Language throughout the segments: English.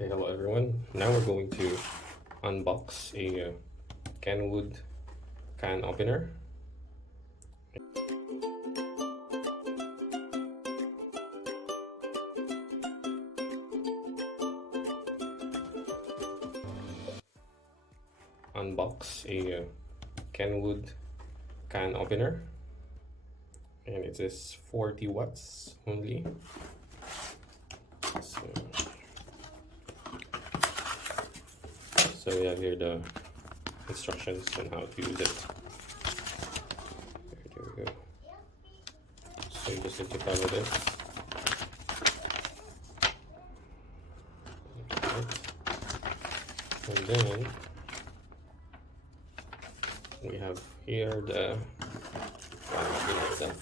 Okay, hello everyone. Now we're going to unbox a Kenwood can opener. Unbox a Kenwood can opener, and it is 40 watts only. So we have here the instructions on how to use it. There we go. So you just need to cover this. And then we have here the itself.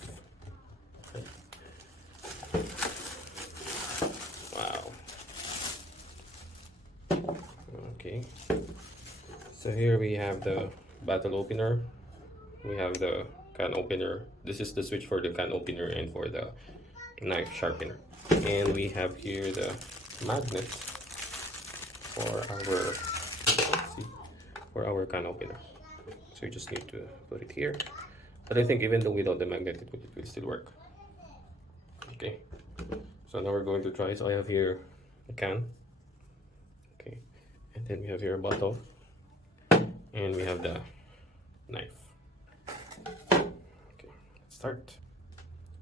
Wow. Okay. So here we have the bottle opener. We have the can opener. This is the switch for the can opener and for the knife sharpener. And we have here the magnet for our can opener. So you just need to put it here. But I think even though without the magnet, it will still work. Okay. So now we're going to try. So I have here a can. Okay. And then we have here a bottle. And we have the knife. Okay, let's start.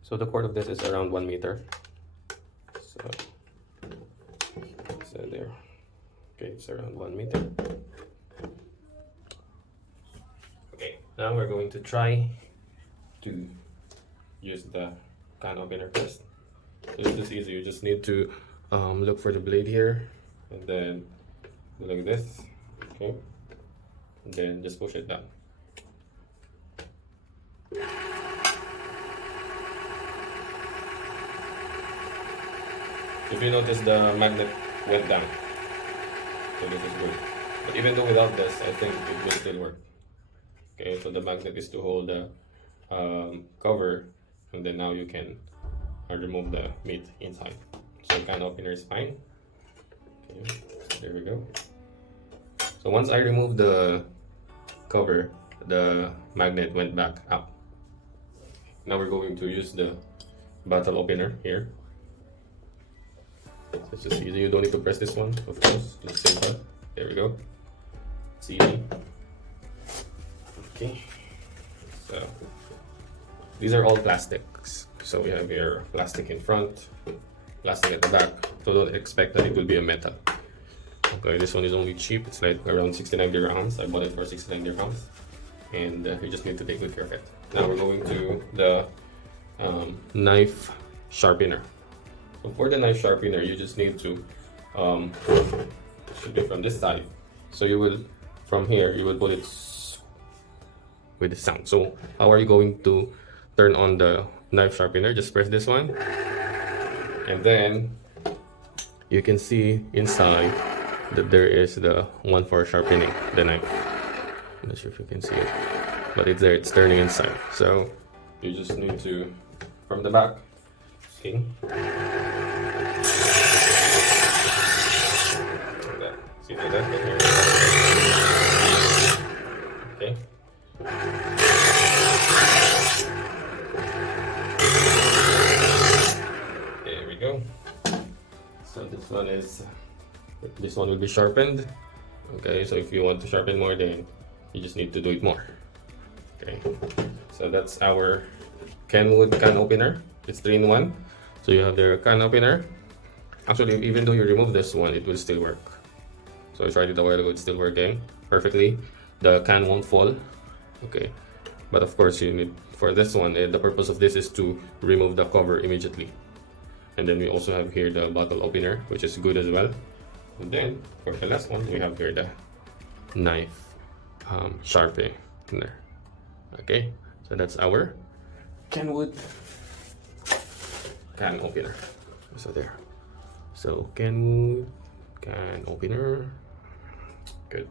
So the cord of this is around 1 meter. So there. Okay, it's around 1 meter. Okay, now we're going to try to use the can opener first. So it's just easy. You just need to look for the blade here, and then go like this. Okay. And then just push it down. If you notice, the magnet went down, so this is good. But even though without this, I think it will still work. Okay, so the magnet is to hold the cover, and then now you can remove the meat inside. So can opener is fine. Okay, there we go. So once I remove the cover, the magnet went back up. Now we're going to use the bottle opener here. So it's just easy. You don't need to press this one, of course. Just simple. There we go. It's easy. Okay. So these are all plastics. So we have here plastic in front, plastic at the back. So don't expect that it will be a metal. Okay, this one is only cheap. It's like around 69 dirhams. I bought it for 69 dirhams, and you just need to take good care of it. Now we're going to the knife sharpener. So for the knife sharpener, you just need to should be from this side. So you will, from here, you will put it with the sound. So how are you going to turn on the knife sharpener? Just press this one, and then you can see inside that there is the one for sharpening the knife. I'm not sure if you can see it, but it's there. It's turning inside. So you just need to, from the back, see, see that? Okay. There we go. So this one will be sharpened. Okay, so if you want to sharpen more, then you just need to do it more. Okay, so that's our Kenwood can opener. It's 3-in-1. So you have the can opener. Actually, even though you remove this one, it will still work. So I tried it a while ago. It's still working perfectly. The can won't fall. Okay, but of course you need, for this one, the purpose of this is to remove the cover immediately. And then we also have here the bottle opener, which is good as well. And then for the last one, we have here the knife sharpener. Okay, so that's our Kenwood can opener. So there. So Kenwood can opener. Good.